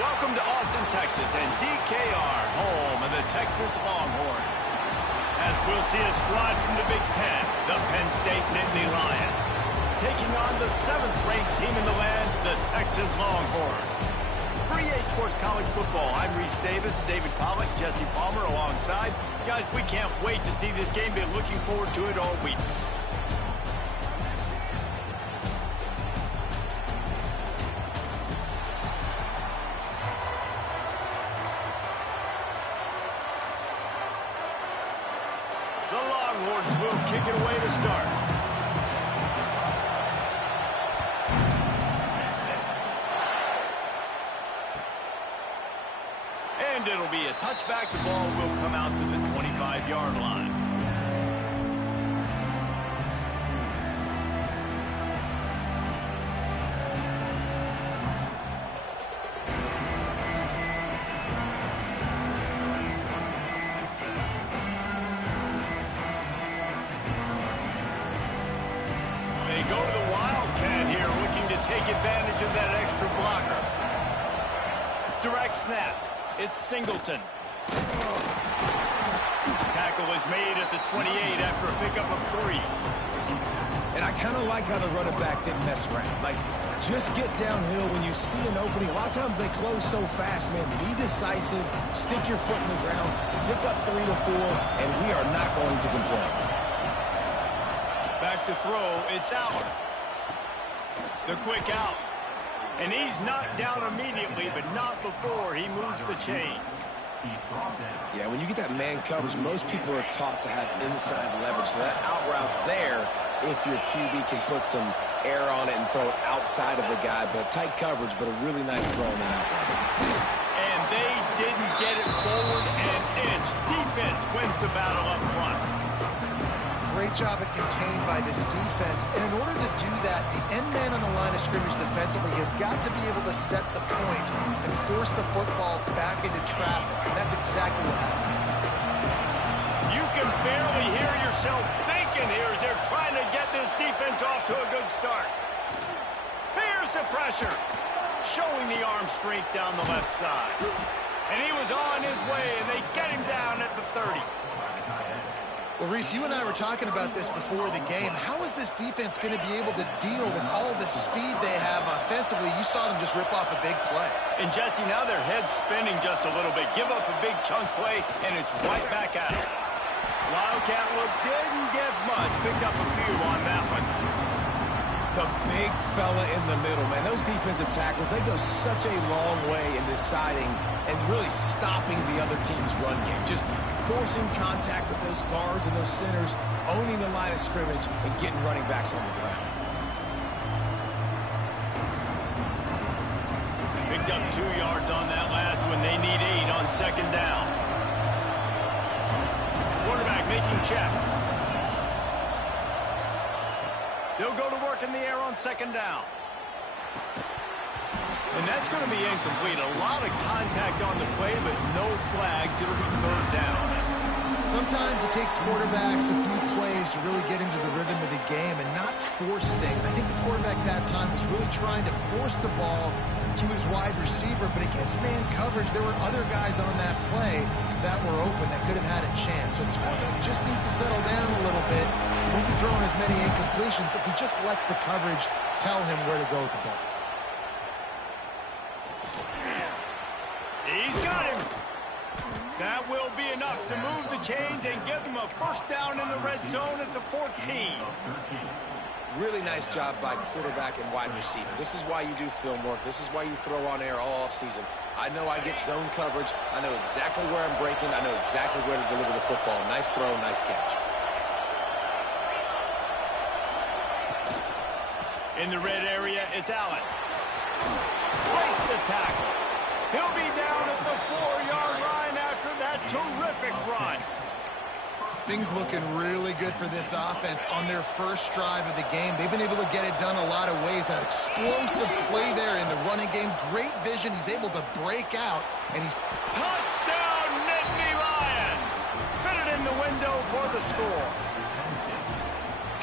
Welcome to Austin, Texas, and DKR, home of the Texas Longhorns. As we'll see a squad from the Big Ten, the Penn State Nittany Lions, taking on the 7th-ranked team in the land, the Texas Longhorns. For EA Sports College Football, I'm Reese Davis, David Pollack, Jesse Palmer alongside. Guys, we can't wait to see this game. Been looking forward to it all week. The Longhorns will kick it away to start. And it'll be a touchback. The ball will come out to the 25-yard line. They go to the Wildcat here, looking to take advantage of that extra blocker. Direct snap. It's Singleton. Tackle is made at the 28 after a pickup of 3. And I kind of like how the running back didn't mess around. Like, just get downhill when you see an opening. A lot of times they close so fast, man. Be decisive, stick your foot in the ground, pick up 3 to 4, and we are not going to complain. Back to throw, it's out. The quick out. And he's knocked down immediately, but not before he moves the chains. Yeah, when you get that man coverage, most people are taught to have inside leverage. So that out route's there if your QB can put some air on it and throw it outside of the guy. But tight coverage, but a really nice throw on that out route. And they didn't get it forward an inch. Defense wins the battle up front. Great job at contained by this defense. And in order to do that, the end man on the line of scrimmage defensively has got to be able to set the point and force the football back into traffic. And that's exactly what happened. You can barely hear yourself thinking here as they're trying to get this defense off to a good start. Here's the pressure. Showing the arm strength down the left side. And he was on his way, and they get him down at the 30. Well, Reese, you and I were talking about this before the game. How is this defense going to be able to deal with all the speed they have offensively? You saw them just rip off a big play. And, Jesse, now their head's spinning just a little bit. Give up a big chunk play, and it's right back at them. Wildcat look didn't get much. Picked up a few on that one. The big fella in the middle, man. Those defensive tackles, they go such a long way in deciding and really stopping the other team's run game. Just forcing contact with those guards and those centers, owning the line of scrimmage, and getting running backs on the ground. Picked up 2 yards on that last one. They need 8 on second down. Quarterback making checks. They'll go to work in the air on second down. And that's going to be incomplete. A lot of contact on the play, but no flags. It'll be third down. Sometimes it takes quarterbacks a few plays to really get into the rhythm of the game and not force things. I think the quarterback that time was really trying to force the ball to his wide receiver, but against man coverage, there were other guys on that play that were open that could have had a chance. So this quarterback just needs to settle down a little bit. He won't be throwing as many incompletions if he just lets the coverage tell him where to go with the ball. He's got him. That will be enough to move the chains and give them a first down in the red zone at the 14. Really nice job by quarterback and wide receiver. This is why you do film work. This is why you throw on air all offseason. I know I get zone coverage. I know exactly where I'm breaking. I know exactly where to deliver the football. Nice throw, nice catch. In the red area, it's Allen. Breaks the tackle. He'll be down at the 4-yard line after that terrific run. Things looking really good for this offense on their first drive of the game. They've been able to get it done a lot of ways. An explosive play there in the running game. Great vision. He's able to break out. And he's... Touchdown, Nittany Lions! Fitted in the window for the score.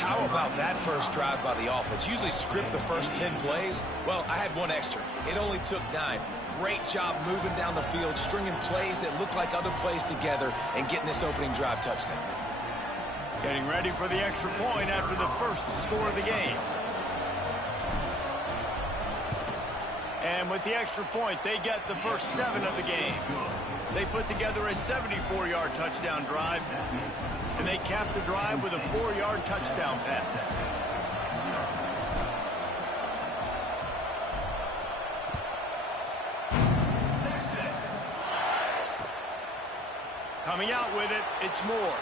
How about that first drive by the offense? Usually script the first 10 plays. Well, I had one extra. It only took 9. Great job moving down the field, stringing plays that look like other plays together, and getting this opening drive touchdown. Getting ready for the extra point after the first score of the game. And with the extra point, they get the first 7 of the game. They put together a 74-yard touchdown drive, and they cap the drive with a 4-yard touchdown pass. Coming out with it, it's Moore.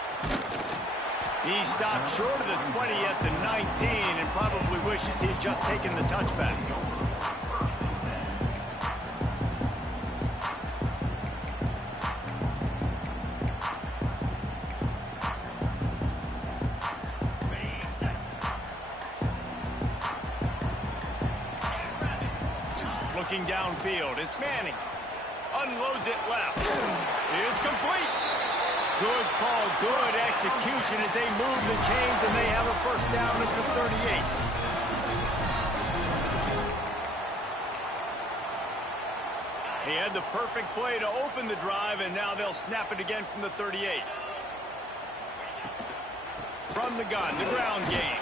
He stopped short of the 20 at the 19 and probably wishes he had just taken the touchback. Looking downfield, it's Manning. Unloads it left. It's complete. Good call, good execution as they move the chains, and they have a first down at the 38. He had the perfect play to open the drive, and now they'll snap it again from the 38. From the gun, the ground game.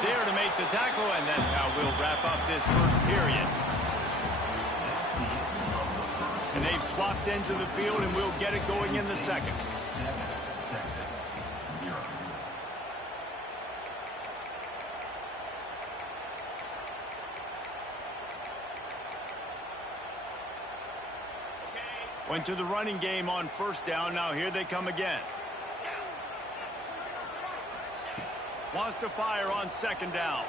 There to make the tackle, and that's how we'll wrap up this first period. And they've swapped ends of the field, and we'll get it going in the second. Went to the running game on first down. Now here they come again. Wants to fire on second down.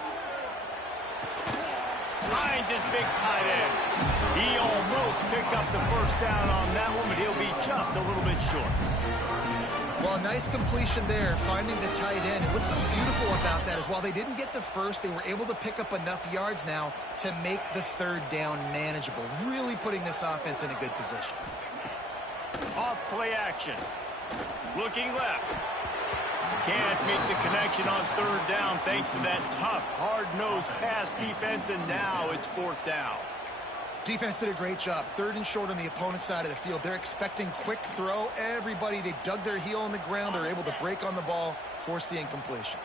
Finds his big tight end. He almost picked up the first down on that one, but he'll be just a little bit short. Well, a nice completion there, finding the tight end. And what's so beautiful about that is while they didn't get the first, they were able to pick up enough yards now to make the third down manageable, really putting this offense in a good position. Off play action. Looking left. Can't make the connection on third down thanks to that tough, hard-nosed pass defense, and now it's fourth down. Defense did a great job. Third and short on the opponent's side of the field. They're expecting quick throw. Everybody, they dug their heel on the ground. They're able to break on the ball, force the incompletion.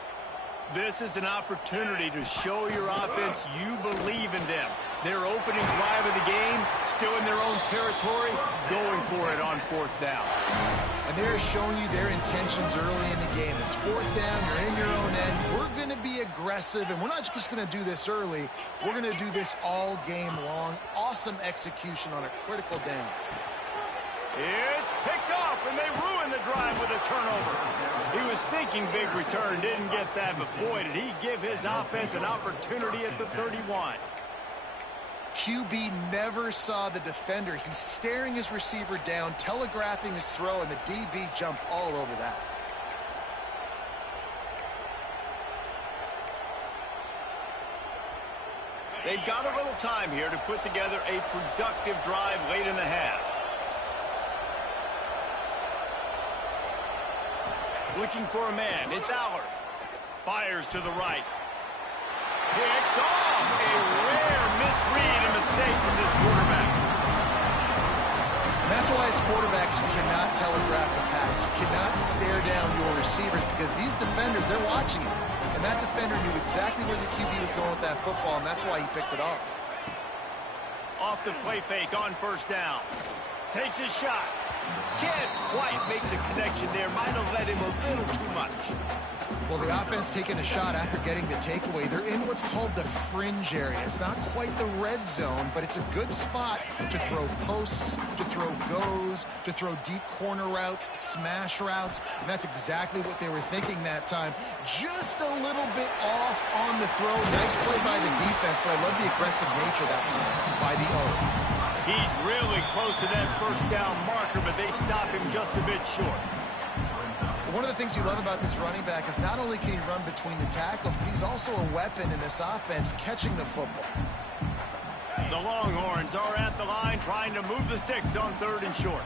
This is an opportunity to show your offense you believe in them. Their opening drive of the game, still in their own territory, going for it on fourth down. And they're showing you their intentions early in the game. It's fourth down, you're in your own end. We're going to be aggressive, and we're not just going to do this early. We're going to do this all game long. Awesome execution on a critical down. It's picked off, and they ruin the drive with a turnover. He was thinking big return, didn't get that, but boy, did he give his offense an opportunity at the 31. QB never saw the defender. He's staring his receiver down, telegraphing his throw, and the DB jumped all over that. They've got a little time here to put together a productive drive late in the half. Looking for a man. It's Allard. Fires to the right. Picked off. A rare misread and mistake from this quarterback. And that's why as quarterbacks, you cannot telegraph the pass. You cannot stare down your receivers because these defenders, they're watching you. And that defender knew exactly where the QB was going with that football, and that's why he picked it off. Off the play fake on first down. Takes his shot. Can't quite make the connection there. Might have let him a little too much. Well, the offense taking a shot after getting the takeaway. They're in what's called the fringe area. It's not quite the red zone, but it's a good spot to throw posts, to throw goes, to throw deep corner routes, smash routes, and that's exactly what they were thinking that time. Just a little bit off on the throw. Nice play by the defense, but I love the aggressive nature that time by the O. He's really close to that first down marker, but they stop him just a bit short. One of the things you love about this running back is not only can he run between the tackles, but he's also a weapon in this offense, catching the football. The Longhorns are at the line trying to move the sticks on third and short.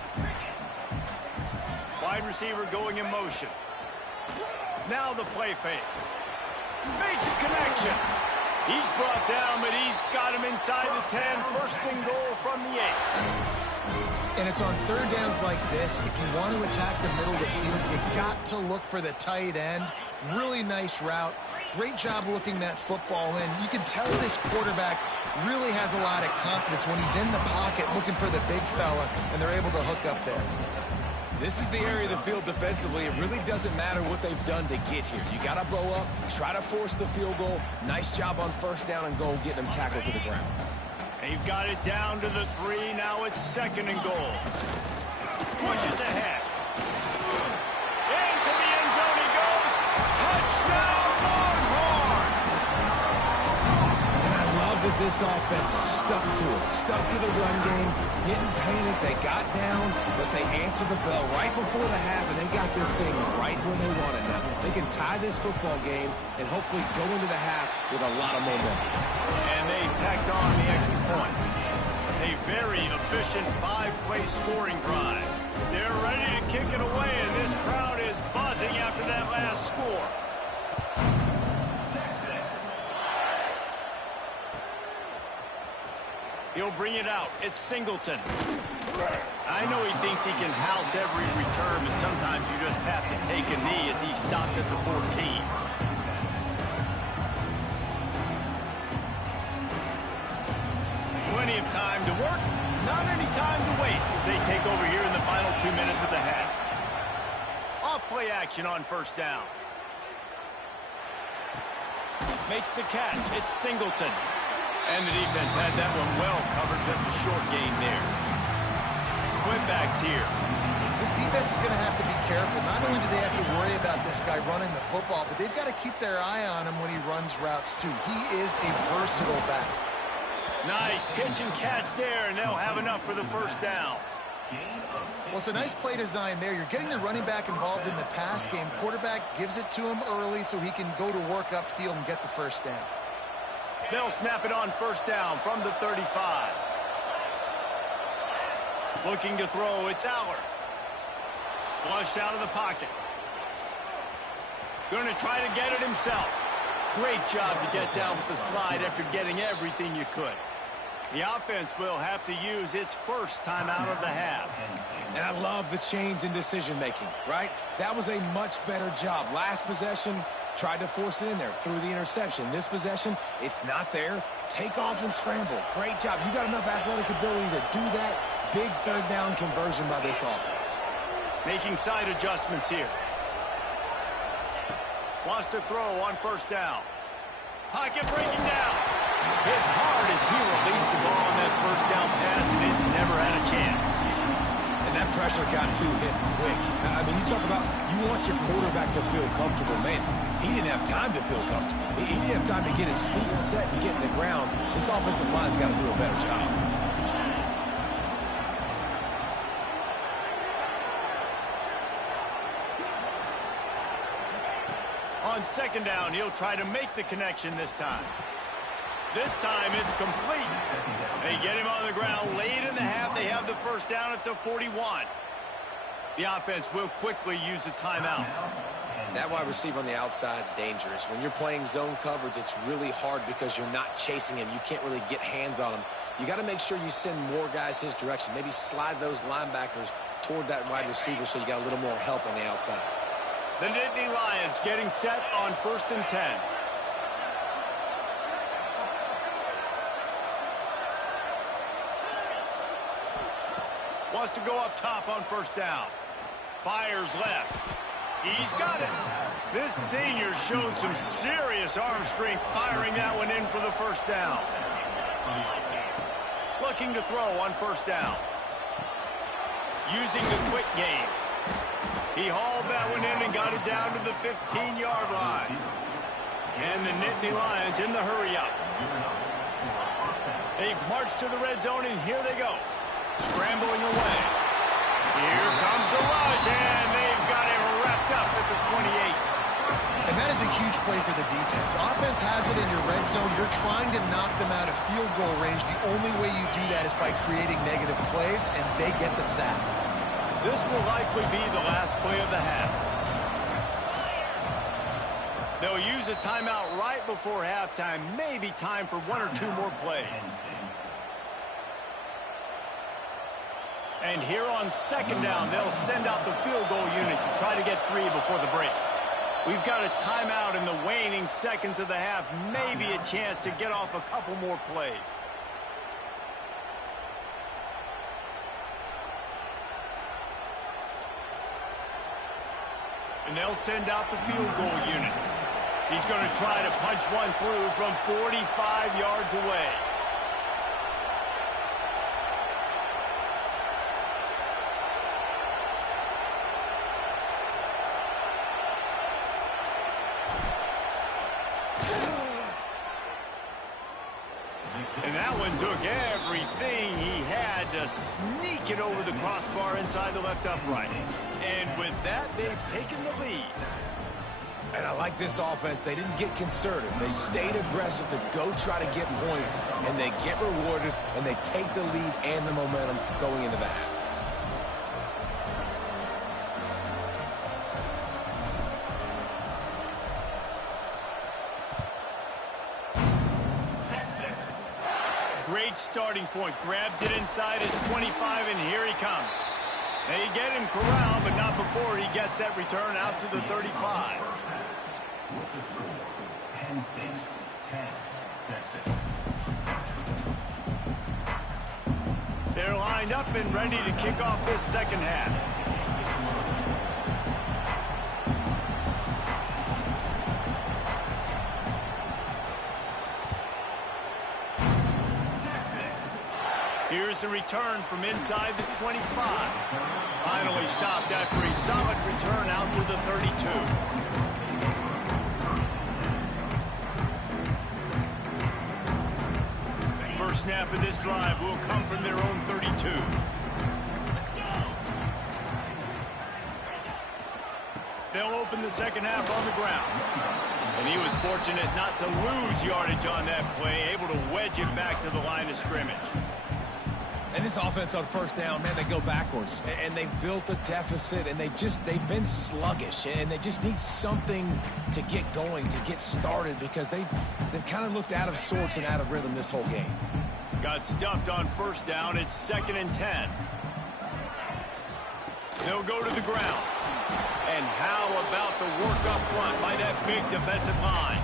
Wide receiver going in motion. Now the play fake. Makes a connection. He's brought down, but he's got him inside the 10. First and goal from the 8. And it's on third downs like this. If you want to attack the middle of the field, you got to look for the tight end. Really nice route. Great job looking that football in. You can tell this quarterback really has a lot of confidence when he's in the pocket looking for the big fella, and they're able to hook up there. This is the area of the field defensively. It really doesn't matter what they've done to get here. You got to blow up, try to force the field goal. Nice job on first down and goal, getting them tackled to the ground. They've got it down to the 3. Now it's second and goal. Pushes ahead. Into the end zone he goes. Touchdown, Longhorn! And I love that this offense stuck to it. Stuck to the run game. Didn't panic. They got down, but they answered the bell right before the half, and they got this thing right where they want it now. They can tie this football game and hopefully go into the half with a lot of momentum. And they tacked on the extra point. A very efficient 5-play scoring drive. They're ready to kick it away, and this crowd is buzzing after that last score. He'll bring it out. It's Singleton. I know he thinks he can house every return, but sometimes you just have to take a knee as he stopped at the 14. Plenty of time to work, not any time to waste as they take over here in the final 2 minutes of the half. Off-play action on first down. Makes the catch. It's Singleton. And the defense had that one well covered, just a short gain there. Split backs here. This defense is going to have to be careful. Not only do they have to worry about this guy running the football, but they've got to keep their eye on him when he runs routes too. He is a versatile back. Nice pitch and catch there, and they'll have enough for the first down. Well, it's a nice play design there. You're getting the running back involved in the pass game. Quarterback gives it to him early so he can go to work upfield and get the first down. They'll snap it on first down from the 35. Looking to throw, it's Aller. Flushed out of the pocket. Going to try to get it himself. Great job to get down with the slide after getting everything you could. The offense will have to use its first timeout of the half. And I love the change in decision-making, right? That was a much better job. Last possession, tried to force it in there, threw the interception. This possession, it's not there. Take off and scramble. Great job. You got enough athletic ability to do that. Big third down conversion by this offense. Making side adjustments here. Wants to throw on first down. Pocket breaking down. Hit hard as he released the ball on that first down pass, and it never had a chance. And that pressure got to him quick. I mean, you talk about you want your quarterback to feel comfortable. Man, he didn't have time to feel comfortable. He didn't have time to get his feet set and get in the ground. This offensive line's got to do a better job. On second down, he'll try to make the connection this time. This time it's complete. They get him on the ground late in the half. They have the first down at the 41. The offense will quickly use a timeout. That wide receiver on the outside is dangerous. When you're playing zone coverage, it's really hard because you're not chasing him. You can't really get hands on him. You got to make sure you send more guys his direction. Maybe slide those linebackers toward that wide receiver so you got a little more help on the outside. The Nittany Lions getting set on 1st and 10. Wants to go up top on first down. Fires left. He's got it. This senior showed some serious arm strength firing that one in for the first down. Looking to throw on first down. Using the quick game. He hauled that one in and got it down to the 15-yard line. And the Nittany Lions in the hurry-up. They've marched to the red zone, and here they go. Scrambling away. Here comes the rush, and they've got him wrapped up at the 28. And that is a huge play for the defense. Offense has it in your red zone. You're trying to knock them out of field goal range. The only way you do that is by creating negative plays, and they get the sack. This will likely be the last play of the half. They'll use a timeout right before halftime. Maybe time for one or two more plays. And here on second down, they'll send out the field goal unit to try to get 3 before the break. We've got a timeout in the waning seconds of the half. Maybe a chance to get off a couple more plays. And they'll send out the field goal unit. He's going to try to punch one through from 45 yards away. And that one took everything he had to sneak it over the crossbar inside the left upright. And with that, they've taken the lead. And I like this offense. They didn't get conservative. They stayed aggressive to go try to get points, and they get rewarded, and they take the lead and the momentum going into the half. Great starting point. Grabs it inside his 25, and here he comes. They get him corralled, but not before he gets that return out to the 35. Penn State, 10, Texas. They're lined up and ready to kick off this second half. Here's the return from inside the 25. Finally stopped after a solid return out to the 32. First snap of this drive will come from their own 32. They'll open the second half on the ground. And he was fortunate not to lose yardage on that play, able to wedge it back to the line of scrimmage. And this offense on first down, man, they go backwards. And they built a deficit, and they've been sluggish. And they just need something to get going, to get started, because they've kind of looked out of sorts and out of rhythm this whole game. Got stuffed on first down. It's 2nd and 10. They'll go to the ground. And how about the work up front by that big defensive line?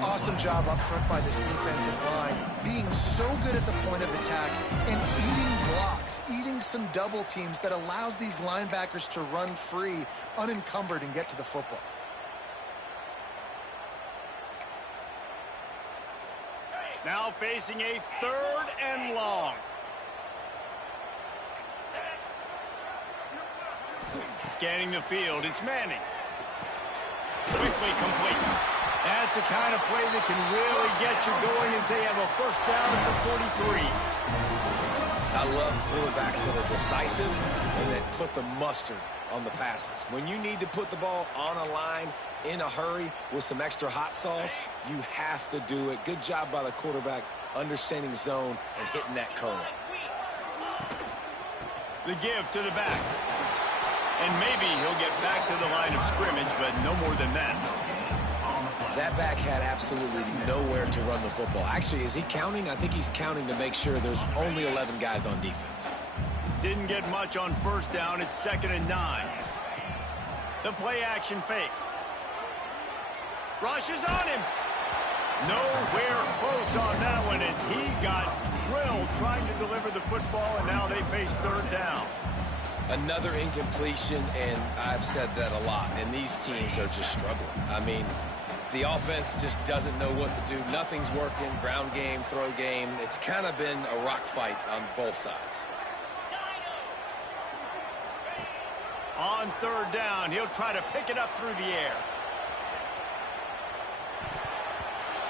Awesome job up front by this defensive line, being so good at the point of attack and eating blocks, eating some double teams that allows these linebackers to run free, unencumbered, and get to the football. Now facing a 3rd and long. Scanning the field, it's Manning. Quickly complete. That's the kind of play that can really get you going as they have a first down at the 43. I love quarterbacks that are decisive and that put the mustard on the passes. When you need to put the ball on a line in a hurry with some extra hot sauce, you have to do it. Good job by the quarterback understanding zone and hitting that curl. The give to the back. And maybe he'll get back to the line of scrimmage, but no more than that. That back had absolutely nowhere to run the football. Actually, is he counting? I think he's counting to make sure there's only 11 guys on defense. Didn't get much on first down. It's 2nd and 9. The play action fake. Rushes on him. Nowhere close on that one as he got drilled trying to deliver the football, and now they face 3rd down. Another incompletion, and I've said that a lot, and these teams are just struggling. I mean, the offense just doesn't know what to do. Nothing's working. Ground game, throw game. It's kind of been a rock fight on both sides. On 3rd down, he'll try to pick it up through the air.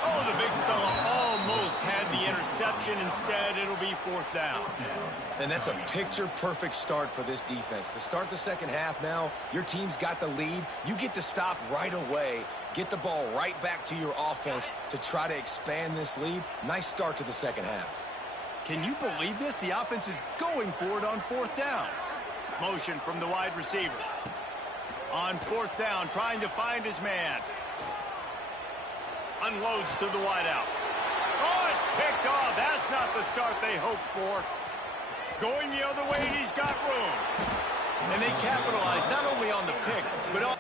Oh, the big fella almost had the interception. Instead, it'll be 4th down. And that's a picture-perfect start for this defense. To start the second half now, your team's got the lead. You get to stop right away, get the ball right back to your offense to try to expand this lead. Nice start to the second half. Can you believe this? The offense is going for it on 4th down. Motion from the wide receiver. On 4th down, trying to find his man. Unloads to the wideout. Oh, it's picked off. That's not the start they hoped for. Going the other way, and he's got room. And they capitalize not only on the pick, but on...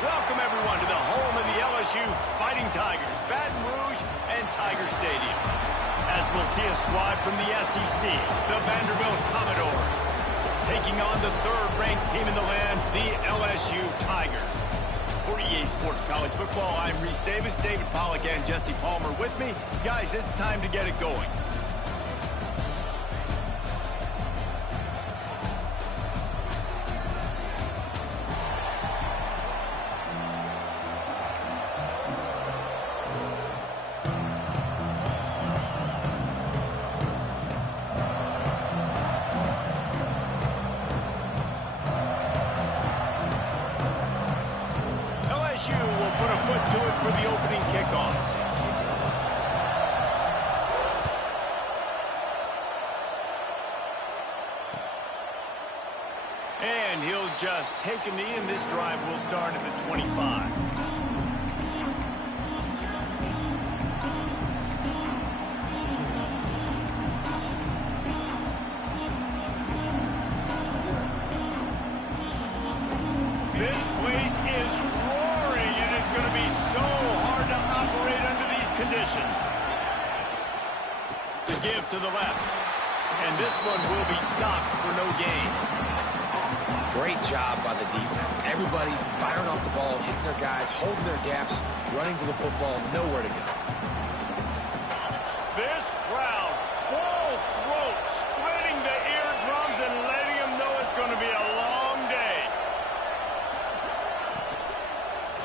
Welcome, everyone, to the home of the LSU Fighting Tigers, Baton Rouge and Tiger Stadium. As we'll see a squad from the SEC, the Vanderbilt Commodores, taking on the third-ranked team in the land, the LSU Tigers. For EA Sports College Football, I'm Reese Davis, David Pollack, and Jesse Palmer with me. Guys, it's time to get it going. Will put a foot to it for the opening kickoff. And he'll just take a knee, and this drive will start at the 25. This place is roaring, and it's going to be so hard to operate under these conditions. The give to the left. And this one will be stopped for no gain. Great job by the defense. Everybody firing off the ball, hitting their guys, holding their gaps, running to the football, nowhere to go. This crowd, full throat, splitting the eardrums and letting them know it's going to be a long day.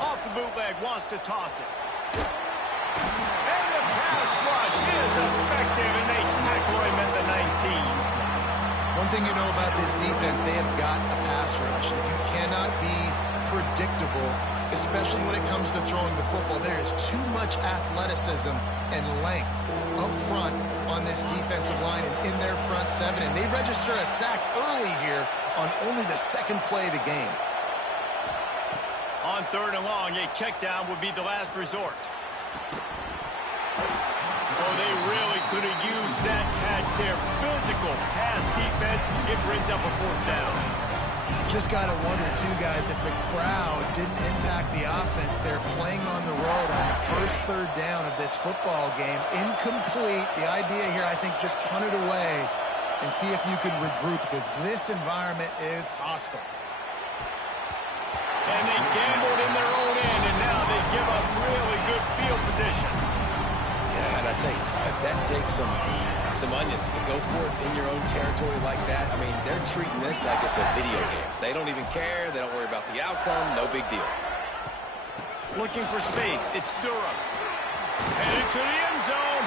Off the bootleg, wants to toss it. And the pass rush is effective, and they tackle him at the 19. One thing you know about this defense, they have got a pass rush. And you cannot be predictable, especially when it comes to throwing the football. There is too much athleticism and length up front on this defensive line and in their front seven. And they register a sack early here on only the second play of the game. On third and long, a check down would be the last resort. Oh, they really could have used that catch there. Physical pass defense. It brings up a fourth down. Just got to wonder, too, guys, if the crowd didn't impact the offense. They're playing on the road on the first third down of this football game. Incomplete. The idea here, I think, just punt it away and see if you can regroup, because this environment is hostile. And they gambled in their own end, and now they give up really good field position. Yeah, and I tell you, that takes some some onions to go for it in your own territory like that. I mean, they're treating this like it's a video game. They don't even care. They don't worry about the outcome. No big deal. Looking for space. It's Durham. Headed to the end zone.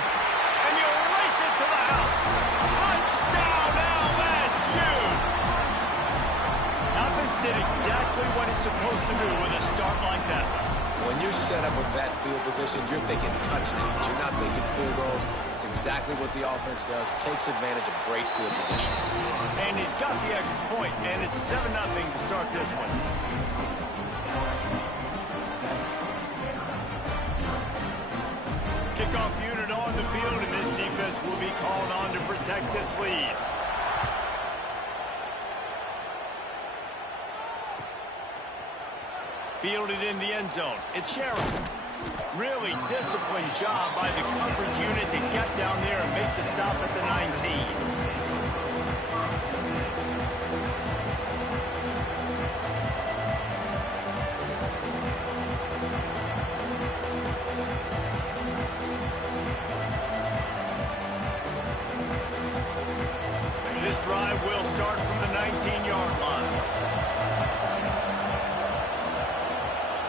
And you'll race it to the house. Touchdown, LSU! Offense did exactly what it's supposed to do with a start like that. When you're set up with that field position, you're thinking touchdowns. You're not thinking field goals. It's exactly what the offense does. Takes advantage of great field position. And he's got the extra point, and it's 7-0 to start this one. Kickoff unit on the field, and this defense will be called on to protect this lead. Fielded in the end zone. It's Sheriff. Really disciplined job by the coverage unit to get down there and make the stop at the 19. This drive will start from the 19-yard line.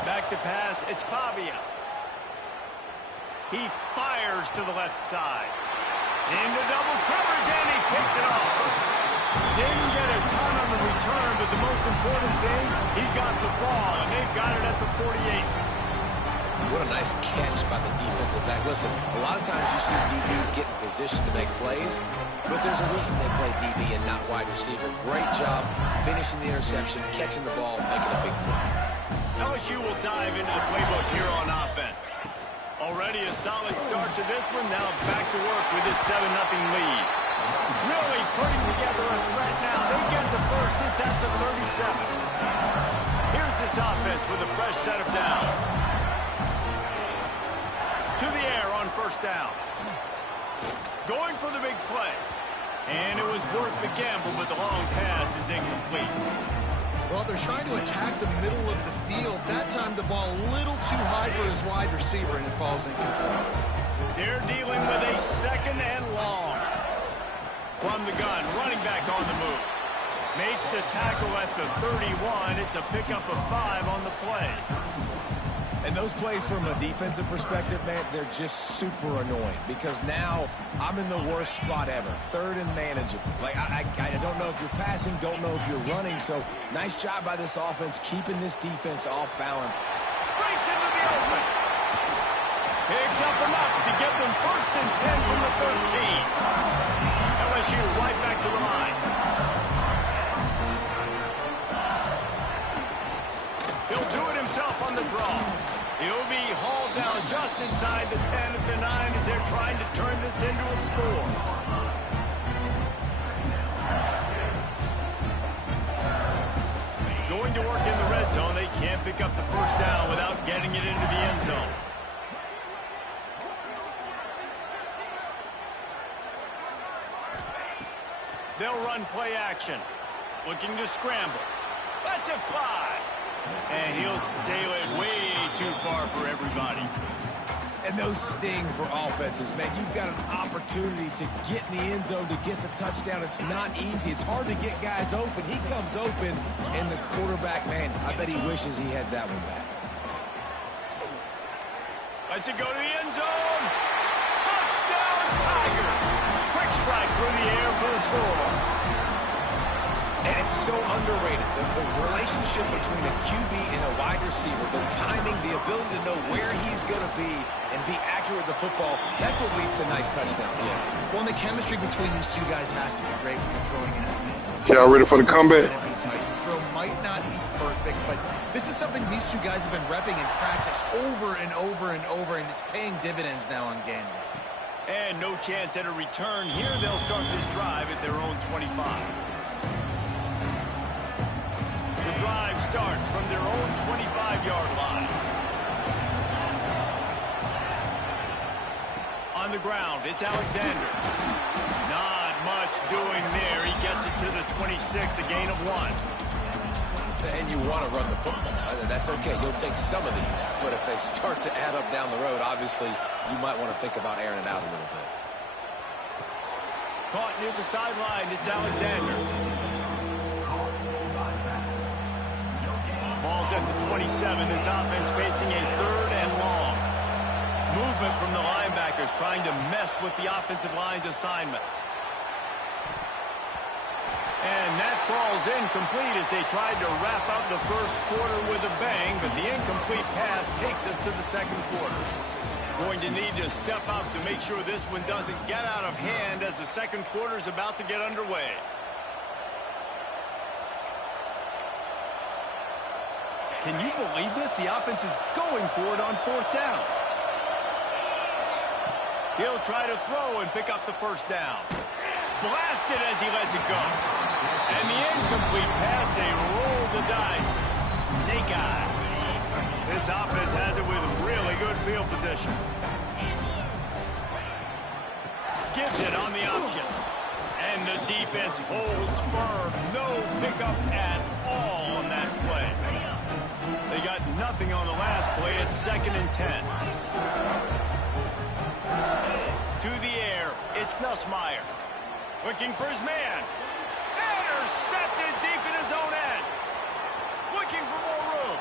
Back to pass, it's Pavia. He fires to the left side. Into double coverage, and he picked it off. Didn't get a ton on the return, but the most important thing, he got the ball, and they've got it at the 48. What a nice catch by the defensive back. Listen, a lot of times you see DBs get in position to make plays, but there's a reason they play DB and not wide receiver. Great job finishing the interception, catching the ball, making a big play. LSU will dive into the playbook here on offense. Already a solid start to this one. Now back to work with this 7-0 lead. Really putting together a threat now. They get the first. It's at the 37. Here's this offense with a fresh set of downs. To the air on first down. Going for the big play. And it was worth the gamble, but the long pass is incomplete. Well, they're trying to attack the middle of the field. That time the ball a little too high for his wide receiver, and it falls incomplete. They're dealing with a second and long. From the gun, running back on the move. Makes the tackle at the 31. It's a pickup of 5 on the play. And those plays from a defensive perspective, man, they're just super annoying because now I'm in the worst spot ever. Third and manageable. Like, I don't know if you're passing, don't know if you're running. So nice job by this offense keeping this defense off balance. Breaks into the open. Picks up enough to get them first and 10 from the 13. LSU right back to the line. He'll do it himself on the draw. He'll be hauled down just inside the 10 at the 9 as they're trying to turn this into a score. Going to work in the red zone. They can't pick up the first down without getting it into the end zone. They'll run play action. Looking to scramble. Let's it fly. And he'll sail it way too far for everybody. And those sting for offenses, man. You've got an opportunity to get in the end zone, to get the touchdown. It's not easy. It's hard to get guys open. He comes open, and the quarterback, man, I bet he wishes he had that one back. Lets it go to the end zone. Touchdown, Tiger. Quick strike through the air for the score. And it's so underrated. The relationship between a QB and a wide receiver, the timing, the ability to know where he's going to be and be accurate with the football, that's what leads to nice touchdowns, Jesse. Well, and the chemistry between these two guys has to be great when you're throwing in at Y'all ready for the comeback? Throw might not be perfect, but this is something these two guys have been repping in practice over and over and over, and it's paying dividends now on game day. And no chance at a return here. They'll start this drive at their own 25. The drive starts from their own 25-yard line. On the ground, it's Alexander. Not much doing there. He gets it to the 26, a gain of 1. And you want to run the football. That's okay. You'll take some of these. But if they start to add up down the road, obviously, you might want to think about airing it out a little bit. Caught near the sideline. It's Alexander. Ball's at the 27. This offense facing a 3rd and long. Movement from the linebackers trying to mess with the offensive line's assignments. And that falls incomplete as they tried to wrap up the first quarter with a bang, but the incomplete pass takes us to the second quarter. Going to need to step up to make sure this one doesn't get out of hand as the second quarter is about to get underway. Can you believe this? The offense is going for it on 4th down. He'll try to throw and pick up the first down. Blasted as he lets it go. And the incomplete pass, they roll the dice. Snake eyes. This offense has it with really good field position. Gives it on the option. And the defense holds firm. No pickup at all on that play. They got nothing on the last play. It's 2nd and 10. To the air. It's Nussmeier. Looking for his man. Intercepted deep in his own end. Looking for more room.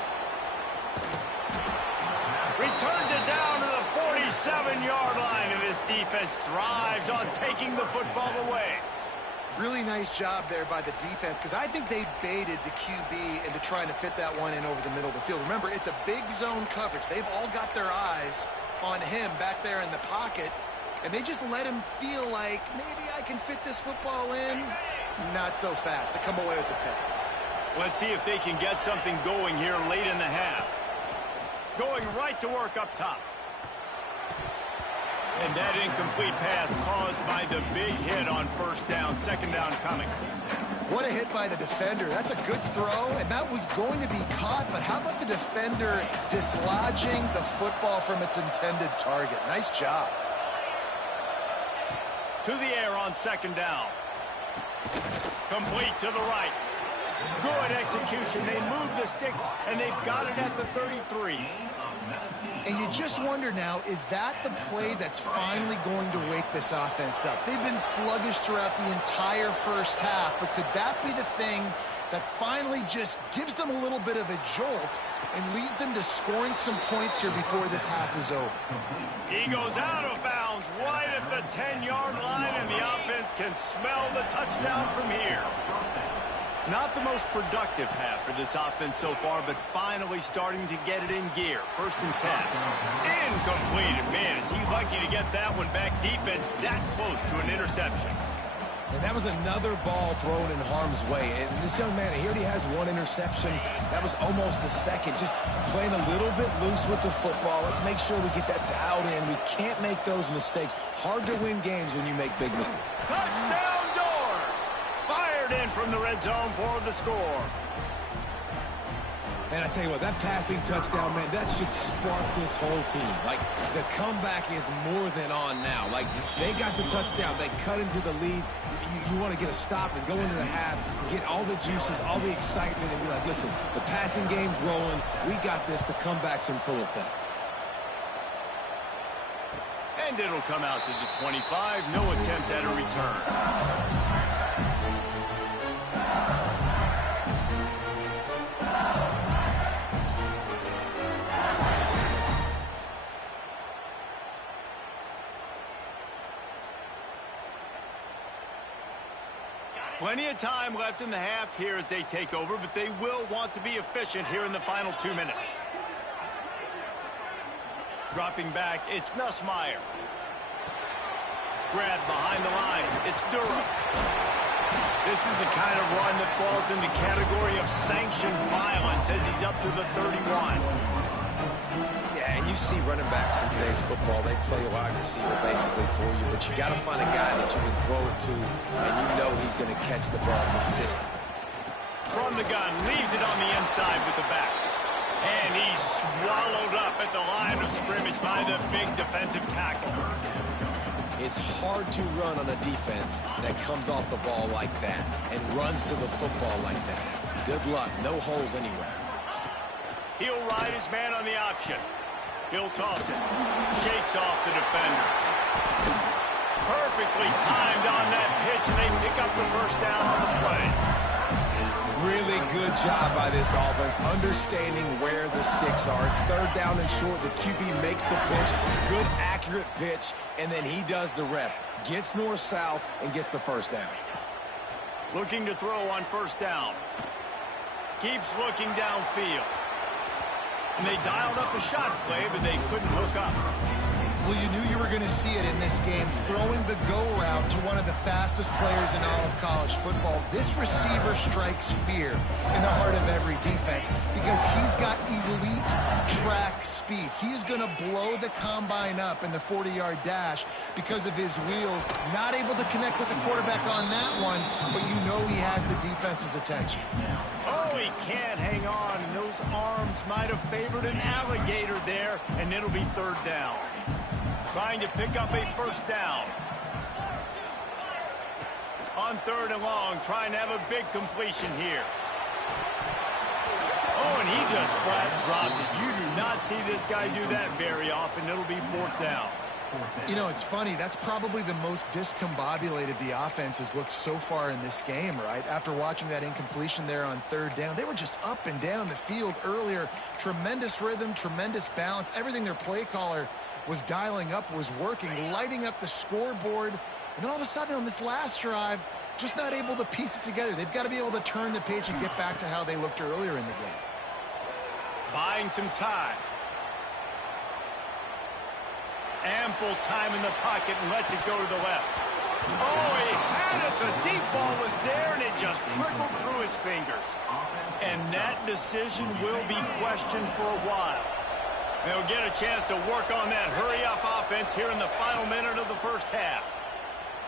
Returns it down to the 47-yard line, and this defense thrives on taking the football away. Really nice job there by the defense, because I think they baited the QB into trying to fit that one in over the middle of the field. Remember, it's a big zone coverage. They've all got their eyes on him back there in the pocket, and they just let him feel like, maybe I can fit this football in. Not so fast. They come away with the pick. Let's see if they can get something going here late in the half. Going right to work up top. And that incomplete pass caused by the big hit on 1st down. 2nd down coming. What a hit by the defender. That's a good throw, and that was going to be caught, but how about the defender dislodging the football from its intended target? Nice job. To the air on 2nd down. Complete to the right. Good execution. They move the sticks, and they've got it at the 33. And you just wonder now, is that the play that's finally going to wake this offense up? They've been sluggish throughout the entire first half, but could that be the thing that finally just gives them a little bit of a jolt and leads them to scoring some points here before this half is over? He goes out of bounds right at the 10-yard line, and the offense can smell the touchdown from here. Not the most productive half for this offense so far, but finally starting to get it in gear. 1st and 10. Incomplete. Man, is he lucky to get that one back. Defense that close to an interception. And that was another ball thrown in harm's way. And this young man, he already has 1 interception. That was almost a second. Just playing a little bit loose with the football. Let's make sure we get that dialed in. We can't make those mistakes. Hard to win games when you make big mistakes. Touchdown Doors! Fired in from the red zone for the score. And I tell you what, that passing touchdown, man, that should spark this whole team. Like, the comeback is more than on now. Like, they got the touchdown. They cut into the lead. You want to get a stop and go into the half, get all the juices, all the excitement, and be like, listen, the passing game's rolling. We got this. The comeback's in full effect. And it'll come out to the 25. No attempt at a return. Plenty of time left in the half here as they take over, but they will want to be efficient here in the final 2 minutes. Dropping back, it's Nussmeier. Grab behind the line, it's Durham. This is the kind of run that falls in the category of sanctioned violence as he's up to the 31. Yeah, and you see running backs in today's football, they play a wide receiver basically for you, but you got to find a guy that you can throw it to, and you know he's going to catch the ball consistently. From the gun, leaves it on the inside with the back. And he's swallowed up at the line of scrimmage by the big defensive tackle. It's hard to run on a defense that comes off the ball like that and runs to the football like that. Good luck. No holes anywhere. He'll ride his man on the option. He'll toss it. Shakes off the defender. Perfectly timed on that pitch, and they pick up the first down on the play. Really good job by this offense, understanding where the sticks are. It's third down and short. The QB makes the pitch, good, accurate pitch, and then he does the rest. Gets north-south and gets the first down. Looking to throw on first down. Keeps looking downfield. And they dialed up a shot play, but they couldn't hook up. Well, you knew you were going to see it in this game, throwing the go route to one of the fastest players in all of college football. This receiver strikes fear in the heart of every defense because he's got elite track speed. He's going to blow the combine up in the 40-yard dash because of his wheels. Not able to connect with the quarterback on that one, but you know he has the defense's attention. Oh, he can't hang on, and those arms might have favored an alligator there, and it'll be third down. Trying to pick up a first down. On third and long, trying to have a big completion here. Oh, and he just flat dropped it. You do not see this guy do that very often. It'll be fourth down. You know, it's funny. That's probably the most discombobulated the offense has looked so far in this game, right? After watching that incompletion there on third down, they were just up and down the field earlier. Tremendous rhythm, tremendous balance. Everything their play caller was dialing up was working, lighting up the scoreboard. And then all of a sudden on this last drive, just not able to piece it together. They've got to be able to turn the page and get back to how they looked earlier in the game. Buying some time. Ample time in the pocket and lets it go to the left. Oh, he had it. The deep ball was there, and it just trickled through his fingers. And that decision will be questioned for a while. They'll get a chance to work on that hurry-up offense here in the final minute of the first half.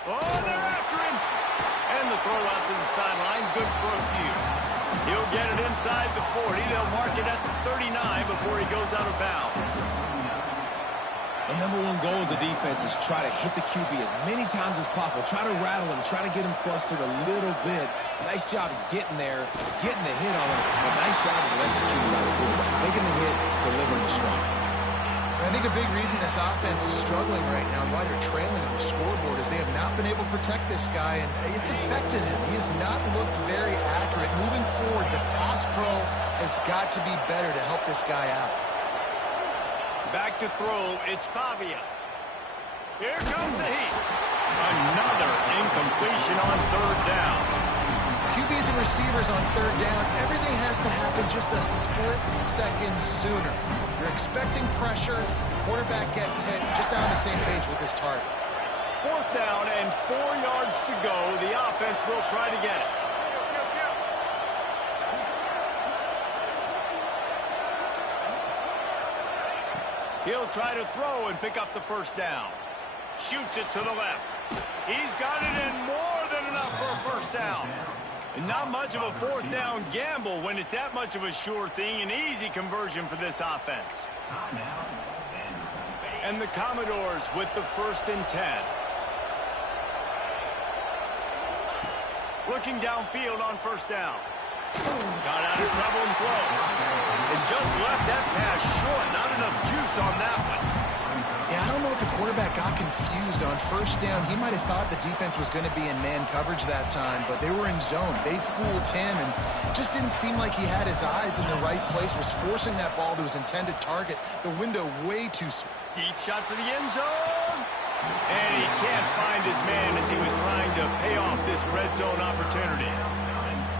Oh, they're after him. And the throw out to the sideline, good for a few. He'll get it inside the 40. They'll mark it at the 39 before he goes out of bounds. The number one goal as a defense is try to hit the QB as many times as possible. Try to rattle him, try to get him flustered a little bit. Nice job getting there, getting the hit on him. But nice job of executing by the quarterback. Taking the hit, delivering the strike. And I think a big reason this offense is struggling right now and why they're trailing on the scoreboard is they have not been able to protect this guy, and it's affected him. He has not looked very accurate. Moving forward, the pass pro has got to be better to help this guy out. Back to throw, it's Pavia. Here comes the heat. Another incompletion on third down. QBs and receivers on third down, everything has to happen just a split second sooner. You're expecting pressure, quarterback gets hit, just not on the same page with his target. Fourth down and 4 yards to go. The offense will try to get it. He'll try to throw and pick up the first down. Shoots it to the left. He's got it in more than enough for a first down. And not much of a fourth down gamble when it's that much of a sure thing. An easy conversion for this offense. And the Commodores with the 1st and 10. Looking downfield on first down. Got out of trouble and throws. And just left that pass short. Not enough juice on that one. Yeah, I don't know if the quarterback got confused on first down. He might have thought the defense was going to be in man coverage that time, but they were in zone. They fooled him and just didn't seem like he had his eyes in the right place, was forcing that ball to his intended target. The window way too small. Deep shot for the end zone. And he can't find his man as he was trying to pay off this red zone opportunity.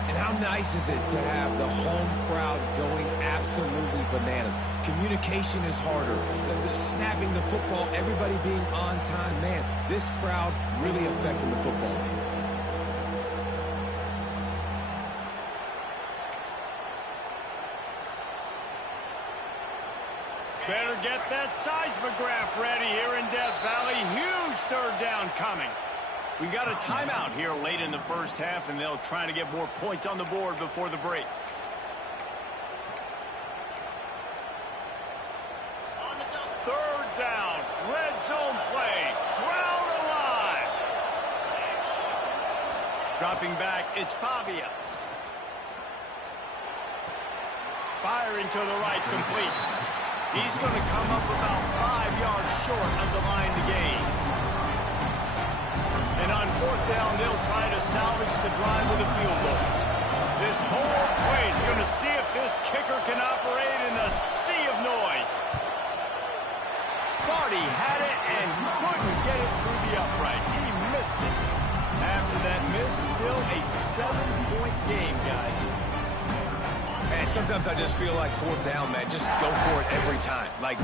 And how nice is it to have the home crowd going absolutely bananas? Communication is harder. The snapping the football, everybody being on time. Man, this crowd really affecting the football game. Better get that seismograph ready here in Death Valley. Huge third down coming. We got a timeout here late in the first half, and they'll try to get more points on the board before the break. Third down, red zone play, ground alive. Dropping back, it's Pavia. Firing to the right, complete. He's going to come up about 5 yards short of the line to gain. And on fourth down, they'll try to salvage the drive with a field goal. This whole play is going to see if this kicker can operate in the sea of noise. Thought he had it and couldn't get it through the uprights. He missed it. After that miss, still a 7-point game, guys. And sometimes I just feel like fourth down, man, just go for it every time. Like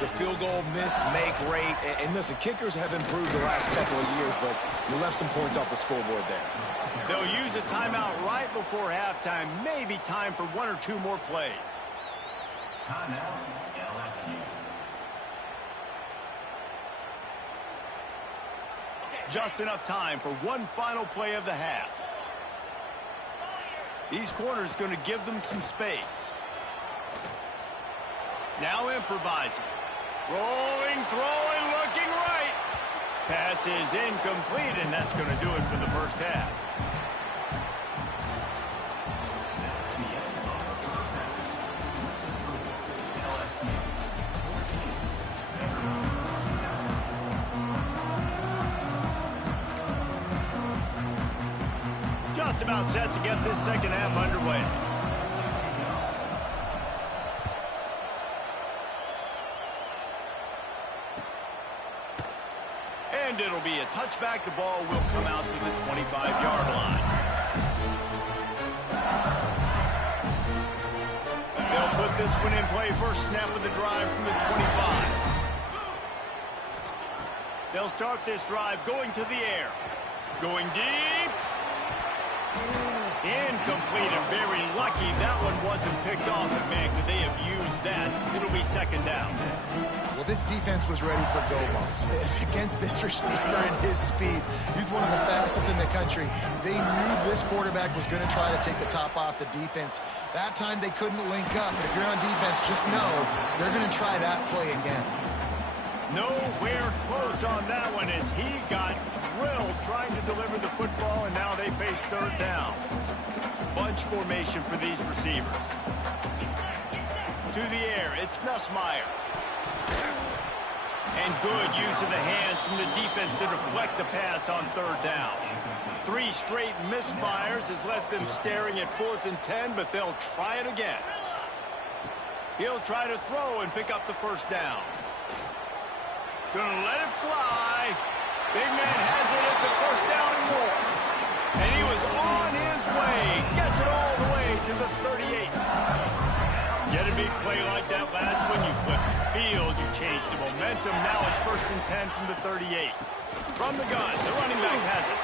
the field goal miss, make rate. And listen, kickers have improved the last couple of years, but you left some points off the scoreboard there. They'll use a timeout right before halftime. Maybe time for 1 or 2 more plays. Timeout, LSU. Just enough time for one final play of the half. These corners going to give them some space. Now improvising. Rolling, throwing, looking right. Pass is incomplete, and that's going to do it for the first half. Just about set to get this second half underway. And it'll be a touchback. The ball will come out to the 25-yard line. They'll put this one in play. First snap of the drive from the 25. They'll start this drive going to the air. Going deep. Incomplete and very lucky that one wasn't picked off. And man, could they have used that? It'll be second down. Well, this defense was ready for go balls. Against this receiver and his speed, he's one of the fastest in the country. They knew this quarterback was going to try to take the top off the defense. That time they couldn't link up. If you're on defense, just know they're going to try that play again. Nowhere close on that one as he got drilled trying to deliver the football, and now they face third down. Bunch formation for these receivers. To the air, it's Nussmeier. And good use of the hands from the defense to deflect the pass on third down. 3 straight misfires has left them staring at 4th and 10, but they'll try it again. He'll try to throw and pick up the first down. Gonna let it fly. Big man has it. It's a first down and more. And he was on his way. Gets it all the way to the 38. Get a big play like that last one. You flip the field. You change the momentum. Now it's 1st and 10 from the 38. From the gun, the running back has it.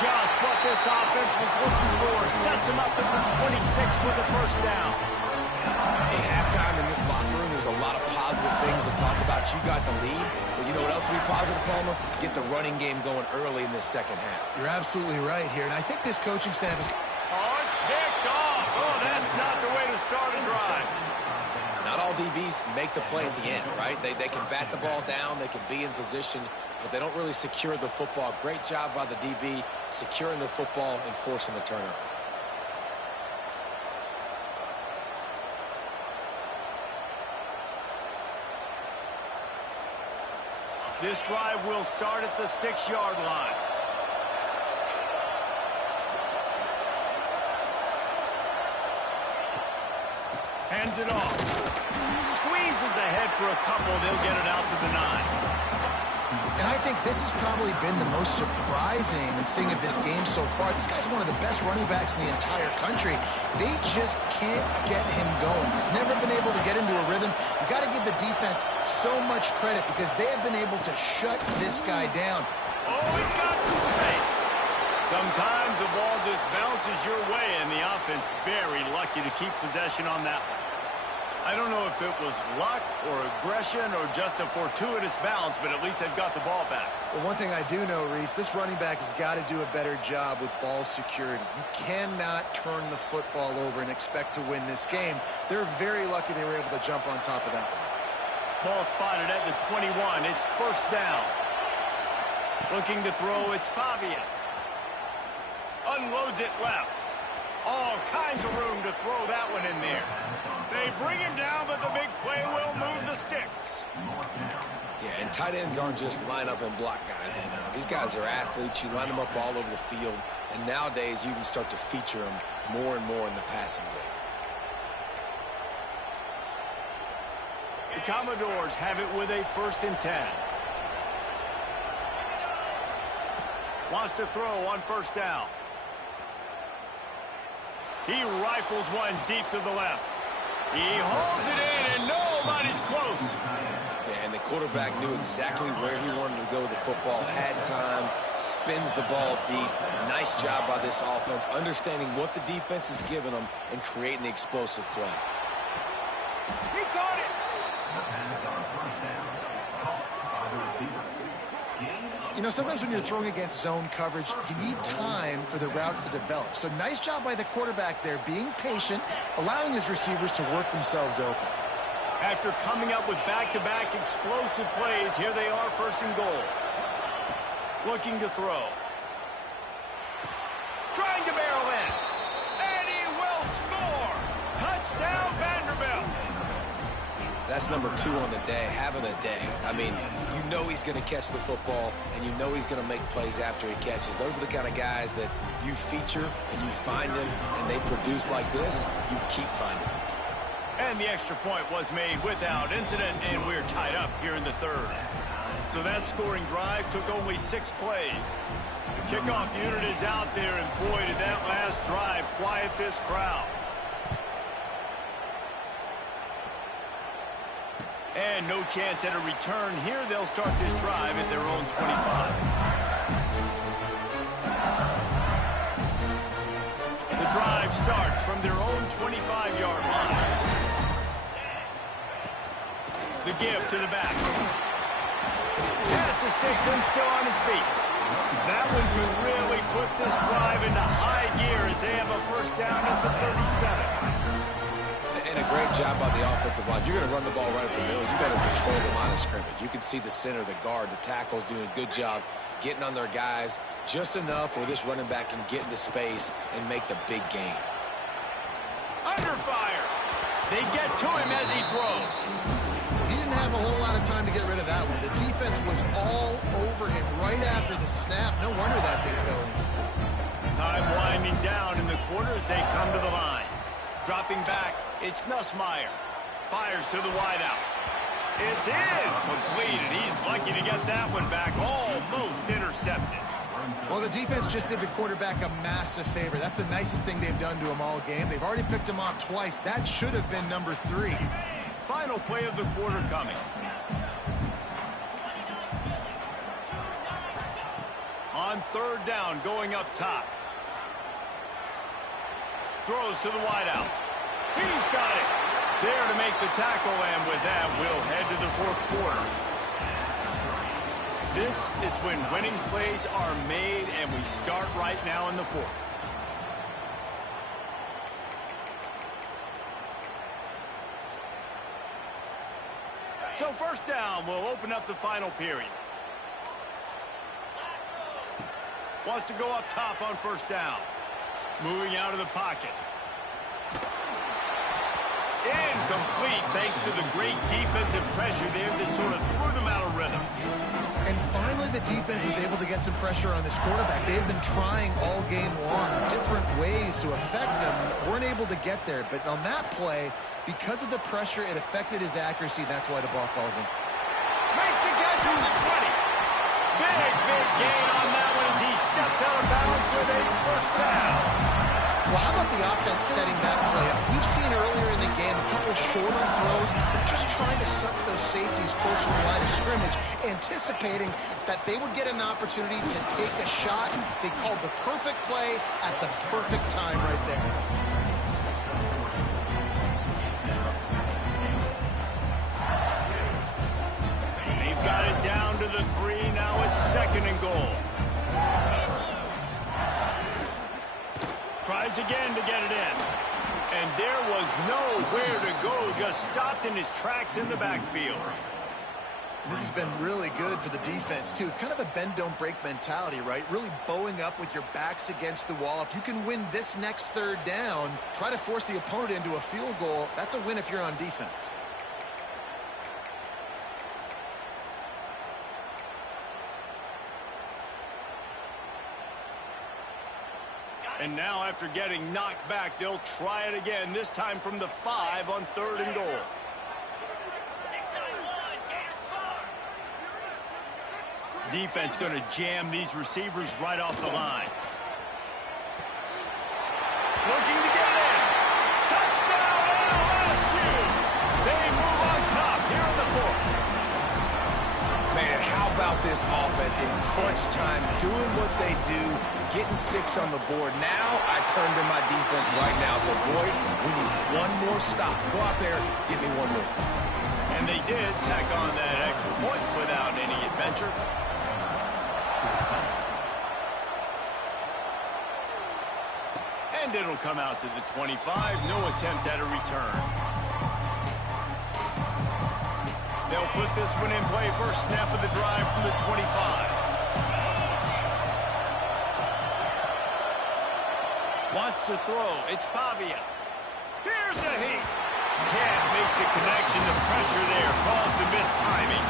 Just what this offense was looking for. Sets him up at the 26 with the first down. At halftime in this locker room, there's a lot of positive things to talk about. You got the lead, but you know what else will be positive, Palmer? Get the running game going early in this second half. You're absolutely right here, and I think this coaching staff is... Oh, it's picked off. Oh, that's not the way to start a drive. Not all DBs make the play at the end, right? They can bat the ball down, they can be in position, but they don't really secure the football. Great job by the DB securing the football and forcing the turnover. This drive will start at the 6-yard line. Hands it off. Squeezes ahead for a couple. They'll get it out to the 9. And I think this has probably been the most surprising thing of this game so far. This guy's one of the best running backs in the entire country. They just can't get him going. He's never been able to get into a rhythm. You got to give the defense so much credit because they have been able to shut this guy down. Oh, he's got some space. Sometimes the ball just bounces your way, and the offense very lucky to keep possession on that one. I don't know if it was luck or aggression or just a fortuitous bounce, but at least they've got the ball back. Well, one thing I do know, Reese, this running back has got to do a better job with ball security. You cannot turn the football over and expect to win this game. They're very lucky they were able to jump on top of that one. Ball spotted at the 21. It's first down. Looking to throw, it's Pavia. Unloads it left. All kinds of room to throw that one in there. They bring him down, but the big play will move the sticks. Yeah, and tight ends aren't just line up and block guys anymore. These guys are athletes. You line them up all over the field. And nowadays, you can start to feature them more and more in the passing game. The Commodores have it with a 1st and 10. Wants to throw on 1st down. He rifles one deep to the left. He holds it in, and nobody's close. Yeah, and the quarterback knew exactly where he wanted to go with the football, had time, spins the ball deep. Nice job by this offense, understanding what the defense is giving them and creating the explosive play. He caught it. You know, sometimes when you're throwing against zone coverage, you need time for the routes to develop. So nice job by the quarterback there, being patient, allowing his receivers to work themselves open. After coming up with back-to-back explosive plays, here they are, 1st and goal. Looking to throw. Trying to barrel in. And he will score. Touchdown, Vanderbilt. That's number 2 on the day, having a day. I mean, you know he's going to catch the football, and you know he's going to make plays after he catches. Those are the kind of guys that you feature, and you find them, and they produce like this, you keep finding them. And the extra point was made without incident, and we're tied up here in the 3rd. So that scoring drive took only 6 plays. The kickoff unit is out there, and boy, did that last drive quiet this crowd. And no chance at a return here. They'll start this drive at their own 25. The drive starts from their own 25-yard line. The give to the back. Pass to Stinson, still on his feet. That one could really put this drive into high gear as they have a 1st down at the 37. And a great job by the offensive line. You're going to run the ball right up the middle. You better control the line of scrimmage. You can see the center, the guard, the tackles doing a good job getting on their guys just enough where this running back can get into space and make the big game. Under fire. They get to him as he throws. He didn't have a whole lot of time to get rid of that one. The defense was all over him right after the snap. No wonder that thing fell in. Time winding down in the quarter as they come to the line. Dropping back, it's Nussmeier. Fires to the wideout. It's in. Completed. He's lucky to get that one back. Almost intercepted. Well, the defense just did the quarterback a massive favor. That's the nicest thing they've done to him all game. They've already picked him off twice. That should have been number 3. Final play of the quarter coming. On 3rd down, going up top. Throws to the wideout. He's got it. There to make the tackle, and with that, we'll head to the 4th quarter. This is when winning plays are made, and we start right now in the 4th. So 1st down will open up the final period. Wants to go up top on 1st down. Moving out of the pocket. Incomplete thanks to the great defensive pressure there that sort of threw them out of rhythm. And finally the defense is able to get some pressure on this quarterback. They've been trying all game long different ways to affect him. Weren't able to get there. But on that play, because of the pressure, it affected his accuracy. That's why the ball falls in. Makes the catch to the 20. Big gain on that one as he steps out of bounds with a 1st down. Well, how about the offense setting that play up? We've seen earlier in the game a couple shorter throws. They're just trying to suck those safeties closer to the line of scrimmage, anticipating that they would get an opportunity to take a shot. They called the perfect play at the perfect time right there. They've got it down to the 3. Now it's 2nd and goal. Tries again to get it in. And there was nowhere to go, just stopped in his tracks in the backfield. This has been really good for the defense, too. It's kind of a bend-don't-break mentality, right? Really bowing up with your backs against the wall. If you can win this next 3rd down, try to force the opponent into a field goal. That's a win if you're on defense. And now after getting knocked back, they'll try it again, this time from the 5 on 3rd and goal. Defense going to jam these receivers right off the line. Looking to get in. Touchdown, LSU! They move on top here in the 4th. Man, how about this offense in crunch time, doing what they do, getting 6 on the board. Now I turn to my defense right now and say, boys, we need one more stop. Go out there, get me one more. And they did tack on that extra point without any adventure. And it'll come out to the 25. No attempt at a return. They'll put this one in play. First snap of the drive from the 25. Wants to throw. It's Pavia. Here's a heat. Can't make the connection. The pressure there caused the missed timing.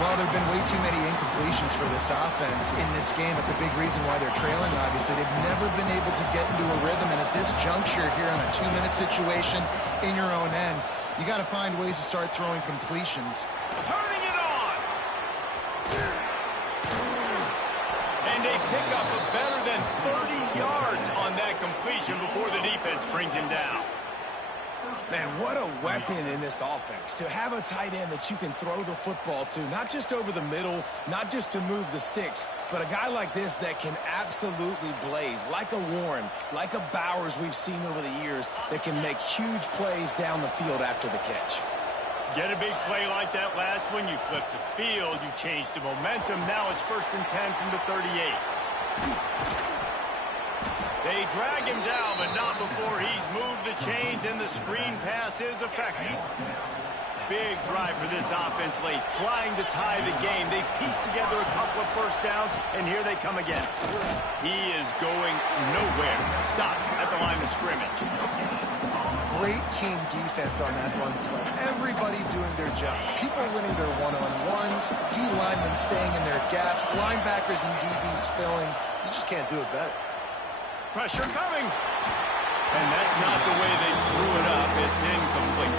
Well, there have been way too many incompletions for this offense in this game. It's a big reason why they're trailing, obviously. They've never been able to get into a rhythm, and at this juncture here on a 2-minute situation in your own end, you got to find ways to start throwing completions. Turning it on! And they pick up a better than 30 yards on that completion before the defense brings him down. Man, what a weapon in this offense, to have a tight end that you can throw the football to, not just over the middle, not just to move the sticks, but a guy like this that can absolutely blaze, like a Warren, like a Bowers we've seen over the years, that can make huge plays down the field after the catch. Get a big play like that last one, you flip the field, you change the momentum. Now it's 1st and 10 from the 38. They drag him down, but not before he's moved the chains, and the screen pass is effective. Big drive for this offense late, trying to tie the game. They pieced together a couple of first downs, and here they come again. He is going nowhere. Stop at the line of scrimmage. Great team defense on that run play. Everybody doing their job. People winning their one-on-ones, D linemen staying in their gaps, linebackers and DBs filling. You just can't do it better. Pressure coming. And that's not the way they drew it up. It's incomplete.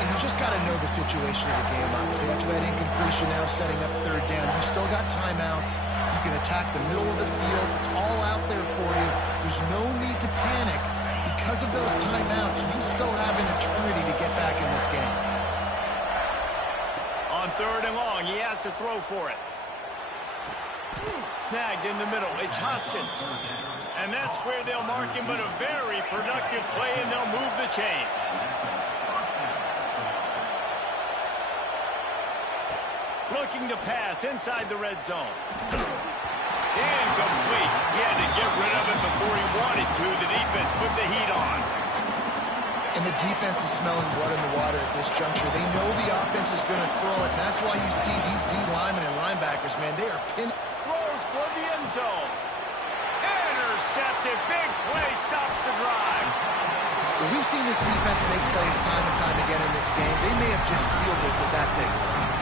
And you just got to know the situation of the game, obviously. After that incompletion, now setting up 3rd down. You still got timeouts. You can attack the middle of the field. It's all out there for you. There's no need to panic. Because of those timeouts, you still have an eternity to get back in this game. On 3rd and long, he has to throw for it. Snagged in the middle. It's Hoskins. And that's where they'll mark him, but a very productive play, and they'll move the chains. Looking to pass inside the red zone. Incomplete. He had to get rid of it before he wanted to. The defense put the heat on. And the defense is smelling blood in the water at this juncture. They know the offense is going to throw it, and that's why you see these D linemen and linebackers, man, they are pinning. Throws for the end zone. Intercepted. Big play stops the drive. Well, we've seen this defense make plays time and time again in this game. They may have just sealed it with that takeaway.